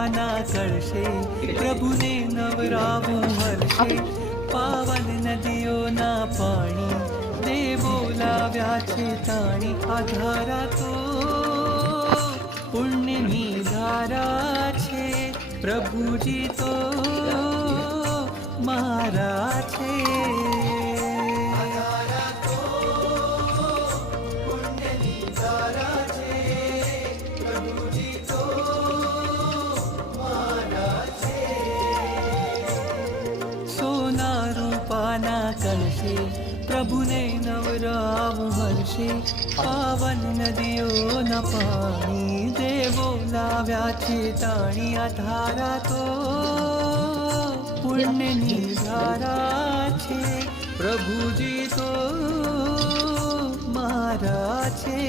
રૂપાના કળશે પ્રભુને નવરાવું હર્ષે પાવન નદીઓના પાણી દેવો લાવ્યા છે તાણી આ ધારા તો પુણ્યની ધારા છે પ્રભુજી તો મારા છે સોના રૂપાના કળશે પ્રભુને નવરાવું હર્ષે પાવન નદીઓના પાણી દેવો લાવ્યા છે તાણી આ ધારા તો પુણ્યની ધારા છે પ્રભુજી તો મારા છે।